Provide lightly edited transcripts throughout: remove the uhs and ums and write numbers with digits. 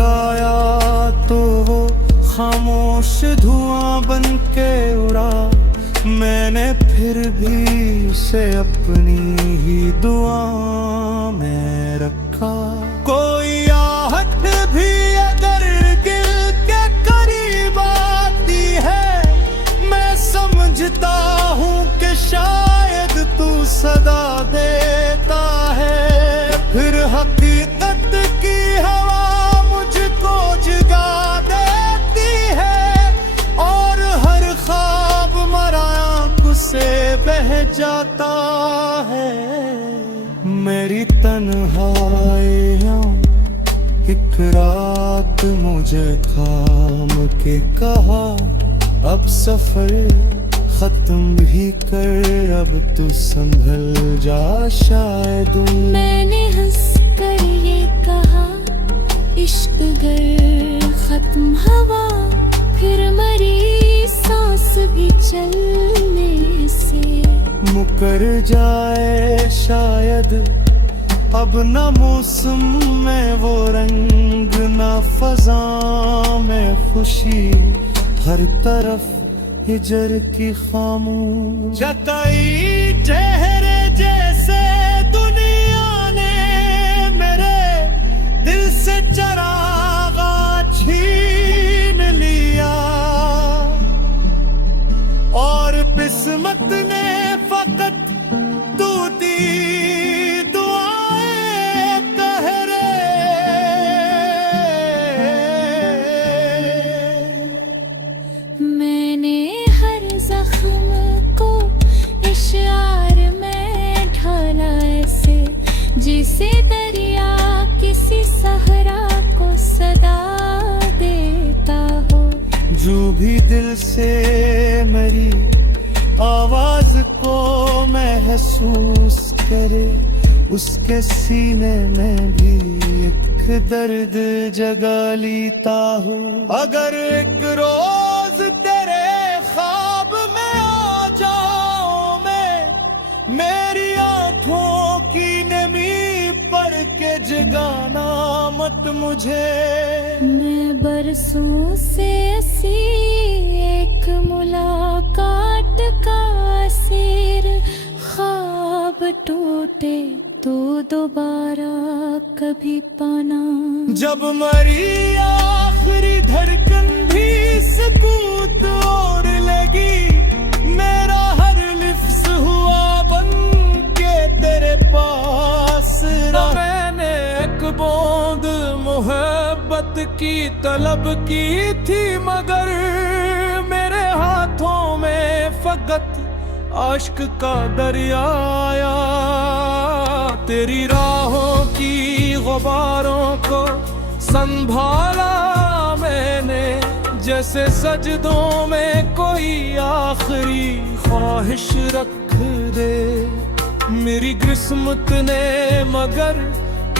आया तो वो खामोश धुआं बन के उड़ा। मैंने फिर भी उसे अपनी ही दुआ में रखा। कोई आहट भी अगर दिल के करीब आती है, मैं समझता हूँ कि शायद तू सदा देता है। फिर हकीकत की हवा मुझको जगा देती है, और हर ख्वाब मरा आँख से बह जाता है। मेरी तन्हाइयाँ एक रात मुझे थाम के कहा, अब सफर खत्म भी कर, अब तू संभल जा शायद। मैंने हंस कर ये कहा, इश्क गर खत्म हवा, फिर मरी सांस भी चलने से मुकर जाए शायद। अब न मौसम में वो रंग, न फजा में खुशी, हर तरफ हिजर की खामोश जताई चेहरे जैसे दुनिया ने मेरे दिल से चरागा छीन लिया। और किस्मत ने फकत तू दी दुआएं कहरे। मैंने हर जख्म को इशार में ढाला ऐसे, जिसे दरिया किसी सहरा को सदा देता हो। जो भी दिल से मेरी आवाज को महसूस करे, उसके सीने में भी एक दर्द जगा लेता हूँ। अगर एक रोज तेरे ख्वाब में आ जाऊं मैं, मेरी आंखों की नमी पढ़ के जगाना मत मुझे। मैं बरसों से ऐसी एक मुलाकात का असीर, ख्वाब टूटे तो दोबारा कभी पाना। जब मरी आखिरी धड़कन भी सुकूत और लगी, मेरा हर लिफ्ज हुआ बन के तेरे पास रहा। मैंने एक बूंद मोहब्बत की तलब की थी, मगर मेरे हाथों में फकत आश्क का दरिया आया। तेरी राहों की गुबारों को संभाला मैंने, जैसे सजदों में कोई आखिरी ख्वाहिश रख दे। मेरी किस्मत ने मगर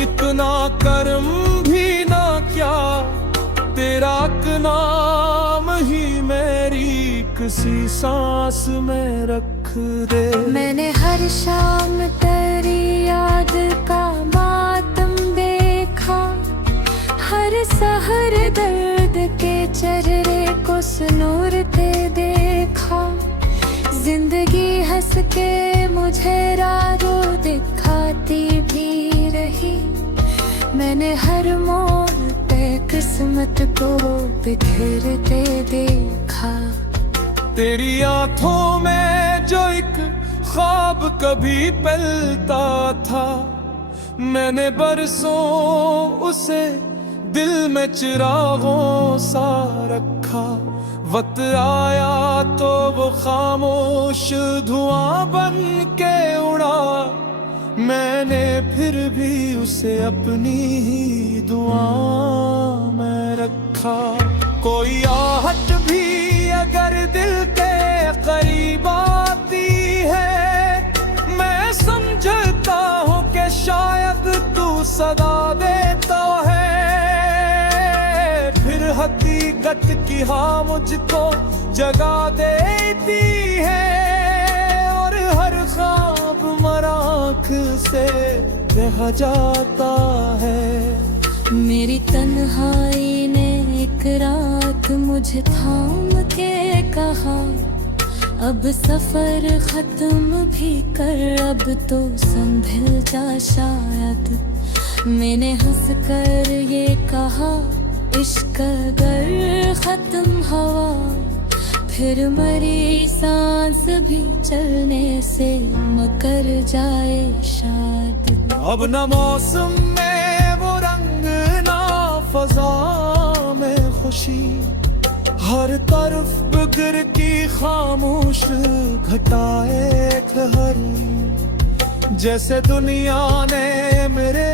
इतना करम भी ना क्या, तेरा नाम ही मेरी किसी सांस में रख दे। मैंने हर शाम तेरी याद का मातम देखा, हर सहर दर्द के चेहरे को सुनूरते देखा। जिंदगी हंस के मुझे राहों दिखाती भी रही, मैंने हर मोड़ पे किस्मत को बिखरते देखा। तेरी आंखों में जो एक ख्वाब कभी पलता था, मैंने बरसों उसे दिल में चिरागों सा रखा। वक्त आया तो वो खामोश धुआं बन के उड़ा। मैंने फिर भी उसे अपनी ही दुआ में रखा। कोई आहट भी अगर दिल के करीब आती है, मैं समझता हूँ कि शायद तू सदा देता है। फिर हकीकत की हाँ मुझको जगा देती है, और हर ख्वाब मराख से बह जाता है। मेरी तन्हाई ने एक रात मुझे थाम के कहा, अब सफर खत्म भी कर, अब तो संभल जा शायद। मैंने हंस कर ये कहा, इश्क अगर खत्म हुआ फिर मरी सांस भी चलने से मकर जाए शायद। अब न मौसम में वो रंग ना फजा में खुशी, हर तरफ बिखर की खामोश घटाए ठहरी। जैसे दुनिया ने मेरे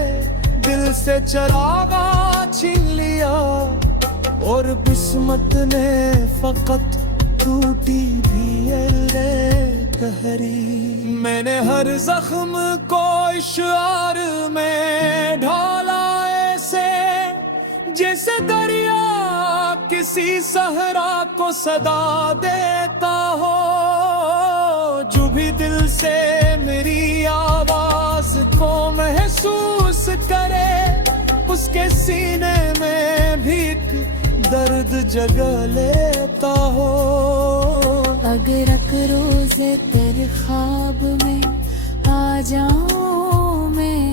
दिल से चरागा छीन लिया और किस्मत ने फकत टूटी भी गहरी। मैंने हर जख्म को इशार में ढाला ऐसे, जैसे दरिया किसी सहरा को सदा देता हो। जो भी दिल से मेरी आवाज को महसूस करे, उसके सीने में भी दर्द जगह लेता हो। अगर एक रोज़े तेरे ख्वाब में आ जाऊं मैं,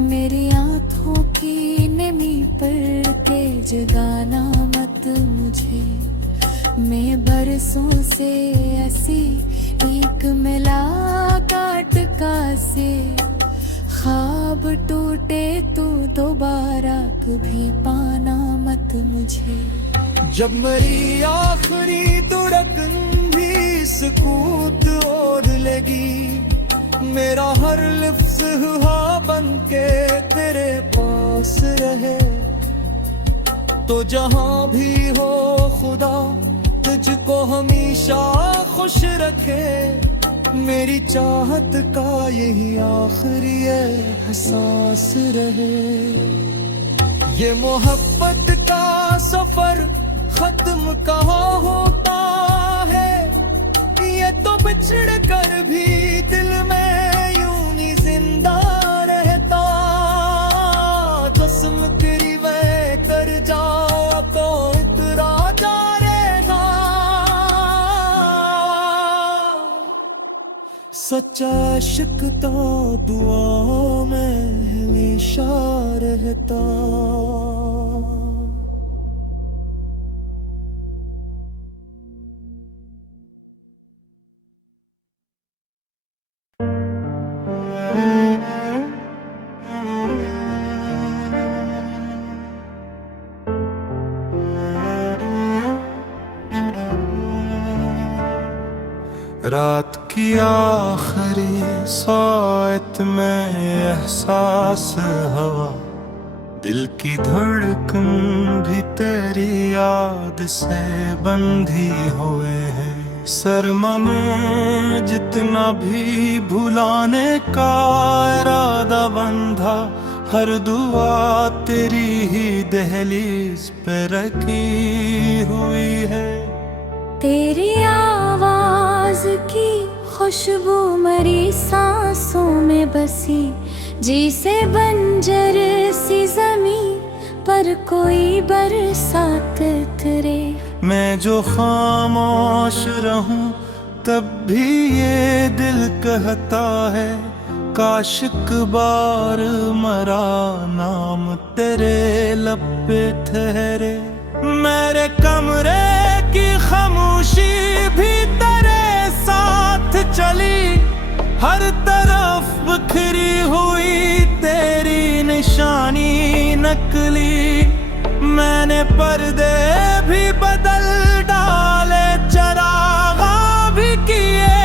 मेरी आँखों की नमी पर के जगाना मत मुझे। मैं बरसों से ऐसी एक मिला काटका से, ख्वाब टूटे तो दोबारा कभी पाना मत मुझे। जब मेरी आखिरी धड़कन भी सुकूत ओढ़ लेगी, मेरा हर लफ्ज हुआ बन के तेरे पास रहे, तो जहां भी हो खुदा तुझको हमेशा खुश रखे। मेरी चाहत का यही आखिरी एहसास रहे। ये मोहब्बत का सफर खत्म कहाँ होता है, ये तो बिछड़ कर भी दिल में यूं ही जिंदा रहता। कसम तेरी मैं कर जाओ तो इतरा जा रहेगा। सच्चा इश्क तो दुआ में हमेशा रहता। रात की आखिरी सायत में एहसास हवा, दिल की धड़कन भी तेरी याद से बंधी हुए है। शर्मा में जितना भी भुलाने का इरादा बंधा, हर दुआ तेरी ही दहलीज पे रखी हुई है। तेरी आवाज की खुशबू मरी सांसों में बसी, जिसे बंजर सी जमीन पर कोई बरसात करे। मैं जो खामोश रहूं तब भी ये दिल कहता है, काश एक बार मरा नाम तेरे लब पे ठहरे। मेरे कमरे की खामोशी भी तेरे साथ चली, हर तरफ बिखरी हुई तेरी निशानी नकली। मैंने पर्दे भी बदल डाले, चरागा भी किए,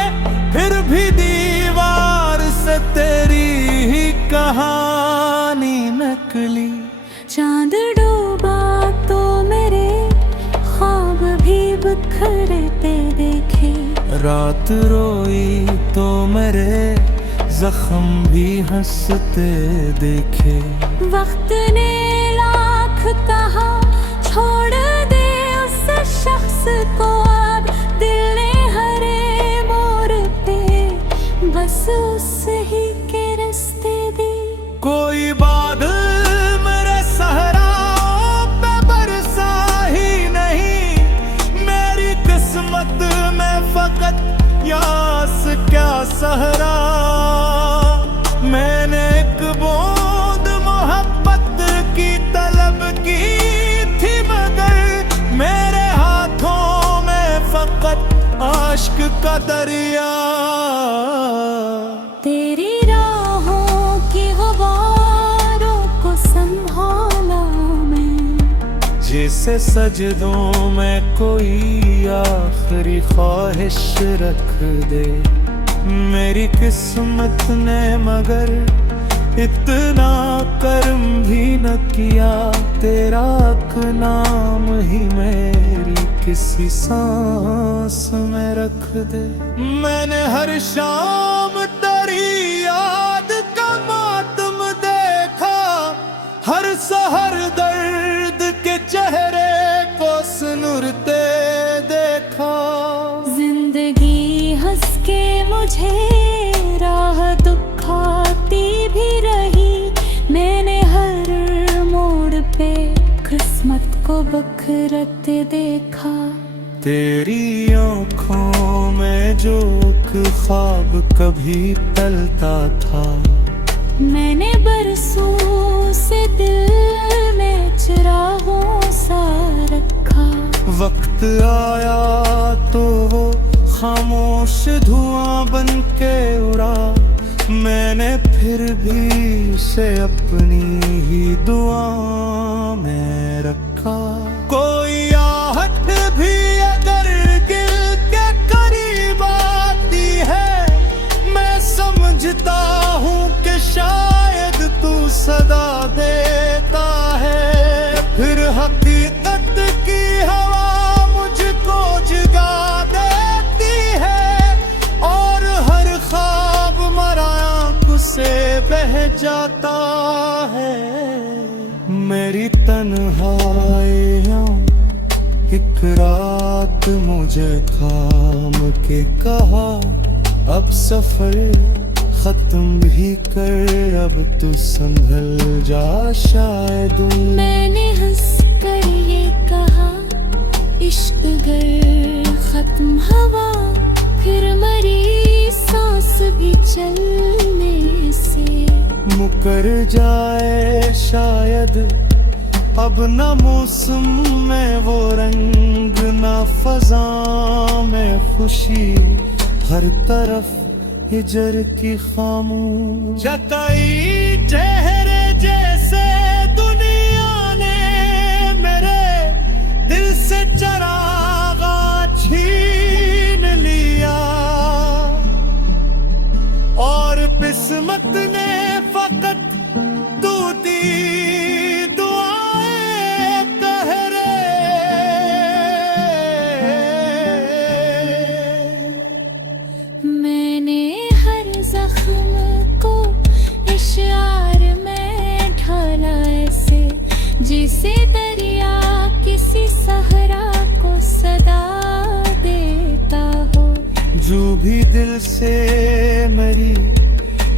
फिर भी दीवार से तेरी ही कहानी नकली। चांद डूबा तो मेरे ख्वाब भी बिखरते देखे, रात रोई तो मेरे जख्म भी हंसते देखे। वक्त ने लाख कहा छोड़ दे उस शख्स को, अब दिल ने हरे मोड़ पे बस उस ही के रास्ते दे। कोई बादल मेरे सह दरिया। तेरी राहों की गुबारों को संभाला मैं, जैसे सजदों में कोई आखिरी ख्वाहिश रख दे। मेरी किस्मत ने मगर इतना कर्म भी न किया, तेरा नाम ही मेरी किसी सांस में रख दे। मैंने हर शाम तेरी याद का मातम देखा, हर सहर दर्द के चेहरे को सुनुरते देखा। जिंदगी हंस के मुझे राह दुखाती भी रही, मैंने हर मोड़ पे किस्मत को बखरते देखा। तेरी आँखों में जो ख्वाब कभी टलता था, मैंने बरसों से दिल में चिरागों सा रखा। वक्त आया तो वो खामोश धुआं बन के उड़ा, मैंने फिर भी उसे अपनी ही दुआ में रखा। कोई आहट भी अगर दिल के करीब आती है, मैं समझता हूँ कि शायद तू सदा देता है। फिर हकीकत की हवा मुझको जगा देती है, और हर ख्वाब मरा आँख से बह जाता है। मेरी तन्हाइयाँ एक रात मुझे थाम के कहा, अब सफर खत्म भी कर, अब तू संभल जा शायद। मैंने हंस कर ये कहा, इश्क गर खत्म हवा, फिर मरी सांस भी चलने से। मुकर जाए शायद अब न मौसम में वो रंग, न फजा में खुशी, हर तरफ हिजर की खामोश जताई चेहरे जैसे दुनिया ने मेरे दिल से चरागा छीन लिया। और किस्मत ने फकत तू दी दुआएं कहरे। मैंने हर जख्म को इशार में ढाला ऐसे, जिसे दरिया किसी सहरा को सदा देता हो। जो भी दिल से मेरी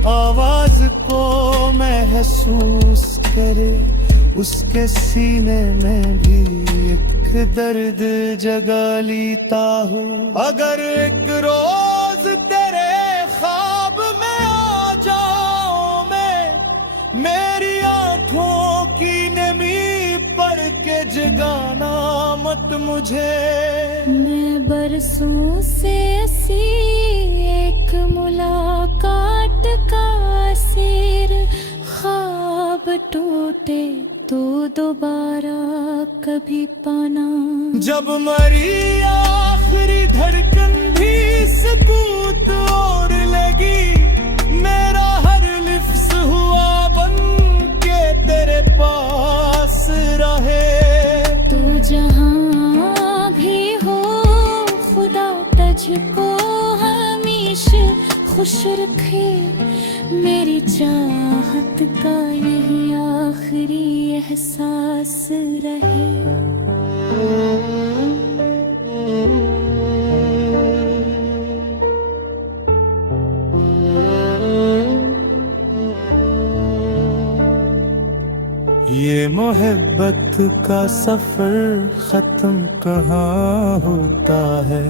आवाज को महसूस करे, उसके सीने में भी एक दर्द जगा लेता हूँ। अगर एक रोज तेरे ख्वाब में आ जाऊं मैं, मेरी आंखों की नमी पढ़ के जगाना मत मुझे। मैं बरसों से ऐसी एक मुलाकात का सिर, ख्वाब टूटे तो दोबारा कभी पाना। जब मरी आखिरी धड़कन भी सुकूत और लगी, मेरा हर लिफ्स हुआ बन के तेरे पास रहे। तू जहाँ भी हो खुदा तुझको हमेशा खुश रखे, मेरी चाहत का यही आखिरी एहसास रहे। ये मोहब्बत का सफर खत्म कहाँ होता है,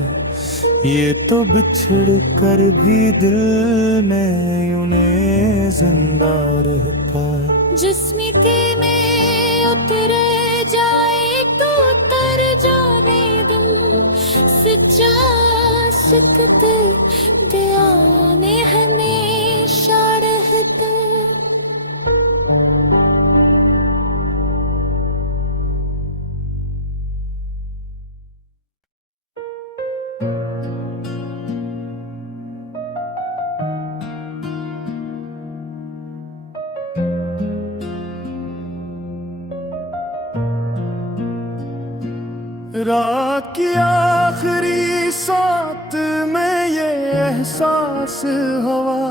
ये तो बिछड़ कर भी दिल में यूं जिंदा रहता है। जिस्मिते में उतरे जाए तो उतर जाने दूं, सच्चा सिकते रात की आखिरी सांस में ये एहसास हुआ,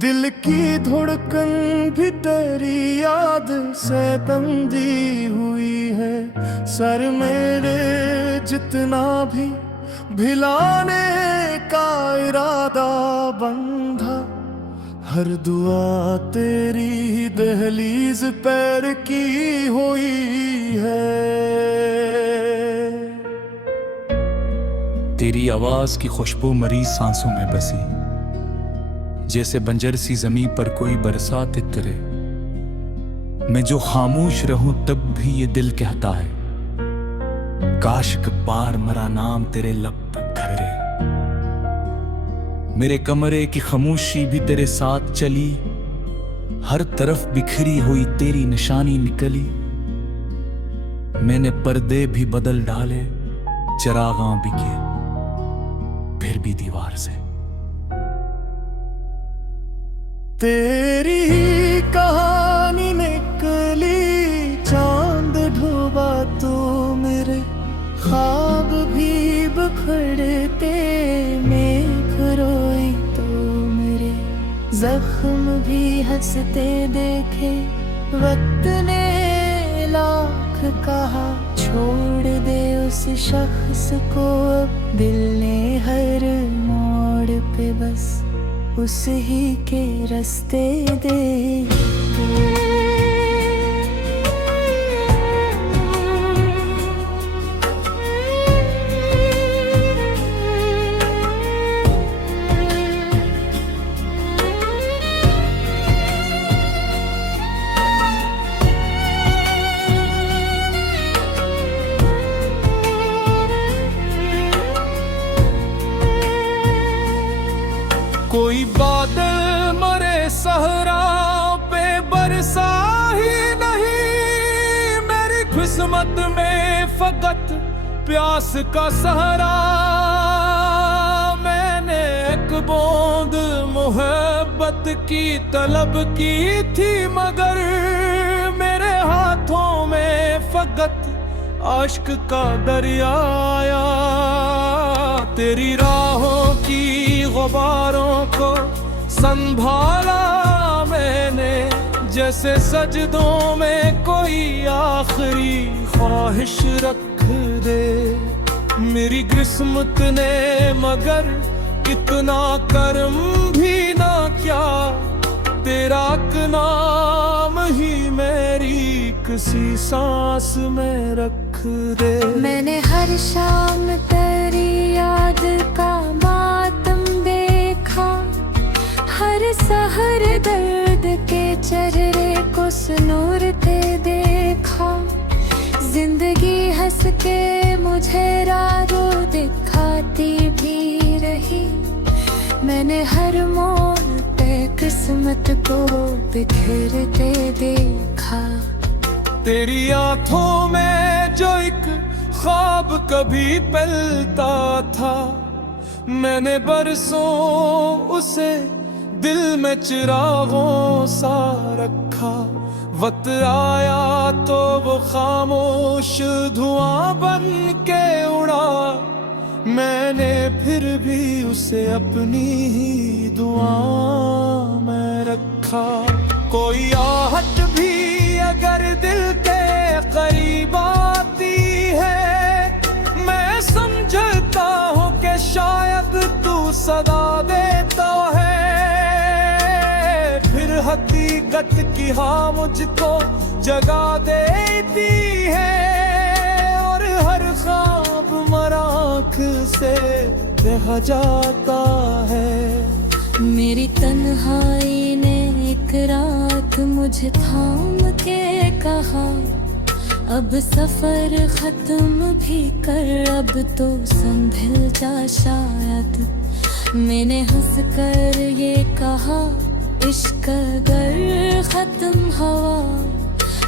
दिल की धड़कन भी तेरी याद से बंधी हुई है। सर मेरे जितना भी भिलाने का इरादा बंधा, हर दुआ तेरी ही दहलीज पैर की हुई है। तेरी आवाज की खुशबू मरीज सांसों में बसी, जैसे बंजर सी जमीन पर कोई बरसात इतरे। मैं जो खामोश रहूं तब भी ये दिल कहता है, काश बार मरा नाम तेरे लब तक ठहरे। मेरे कमरे की खामोशी भी तेरे साथ चली, हर तरफ बिखरी हुई तेरी निशानी निकली। मैंने पर्दे भी बदल डाले, चरागां भी किए, फिर भी दीवार से तेरी ही कहानी निकली। चांद ढूबा तो मेरे ख्वाब भी बिखरते, मेघ रोई तो मेरे जख्म भी हंसते देखे। वक्त ने लाख कहा छोड़ दे उस शख्स को, अब दिल ने हर मोड़ पे बस उस ही के रास्ते दे। कोई बादल मरे सहरा पे बरसा ही नहीं, मेरी किस्मत में फकत प्यास का सहरा। मैंने एक बूंद मोहब्बत की तलब की थी, मगर मेरे हाथों में फकत आश्क का दरिया आया। तेरी राहों की गुबारों को संभाला मैंने, जैसे सजदों में कोई आखिरी ख्वाहिश रख दे। मेरी किस्मत ने मगर इतना करम भी ना किया, तेरा नाम ही मेरी किसी सांस में रख दे। मैंने हर शाम तेरी याद का मातम देखा, हर सहर दर्द के चेहरे को सुनूरते देखा। जिंदगी हंस के मुझे राहों दिखाती भी रही, मैंने हर मोड़ पे किस्मत को बिखरते देखा। तेरी आंखों में जो एक ख्वाब कभी पलता था, मैंने बरसों उसे दिल में चिरागों सा रखा। वक्त आया तो वो खामोश धुआं बन के उड़ा, मैंने फिर भी उसे अपनी ही दुआ में रखा। कोई आहट भी अगर दिल के करीब आती है, मैं समझता हूँ कि शायद तू सदा देता है। फिर हकीकत की हाँ मुझको जगा देती है, और हर ख्वाब मराख से बह जाता है। मेरी तन्हाई ने एक रात मुझे थाम के कहा, अब सफर खत्म भी कर, अब तो संभल जा शायद। मैंने हंस कर ये कहा, इश्क अगर खत्म हुआ,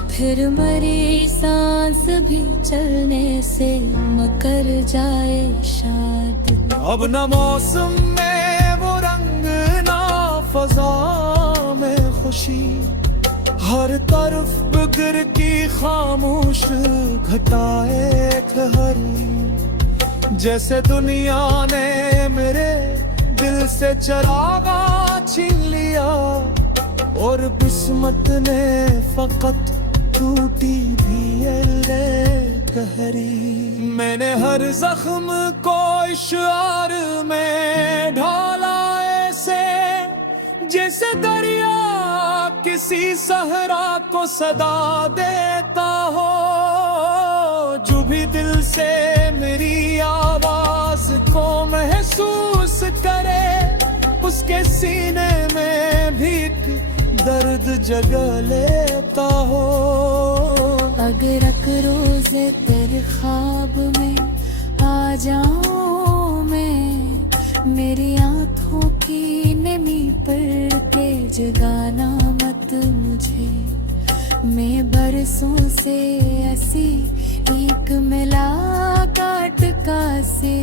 फिर मरी सांस भी चलने से मकर जाए शायद। अब न मौसम में वो रंग, ना फजा में खुशी, हर तरफ बिखर की खामोश घटाए खहरी, जैसे दुनिया ने मेरे दिल से चरागा छीन लिया और बिस्मत ने फकत टूटी भी गहरी। मैंने हर जख्म को इशार में ढाला ऐसे, जैसे दरिया किसी सहरा को सदा देता हो। जो भी दिल से मेरी आवाज को महसूस करे, उसके सीने में भी दर्द जगह लेता हो। अगर एक रोज़े तेरे ख्वाब में आ जाऊं मैं, मेरी आँखों की नमी पर के जगाना मत मुझे। मैं बरसों से ऐसी एक मिला काटका से,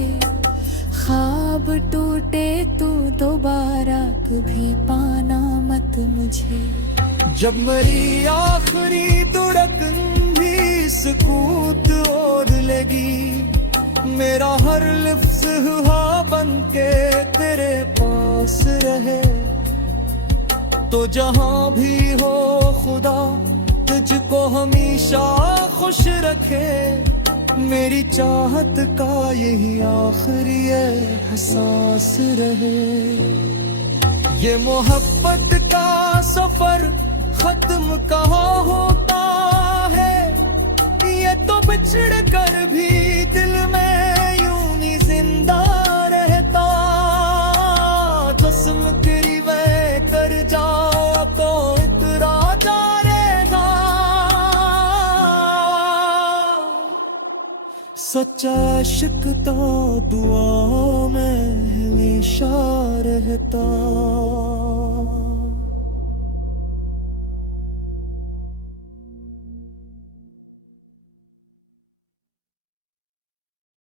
ख्वाब टूटे तो दोबारा कभी पाना मत मुझे। जब मेरी आखिरी धड़कन भी सुकूत ओढ़ लेगी, मेरा हर लफ्ज़ हुआ बन के तेरे पास रहे, तो जहां भी हो खुदा तुझको हमेशा खुश रखे। मेरी चाहत का यही आखिरी एहसास रहे। ये मोहब्बत का सफर खत्म कहाँ होता है, ये तो बिछड़ कर भी दिल में यूं ही जिंदा रहता। जिस्म तेरी मैं कर जाओ तो इतरा जा रहेगा, सच्चा इश्क तो दुआ में हमेशा रहता।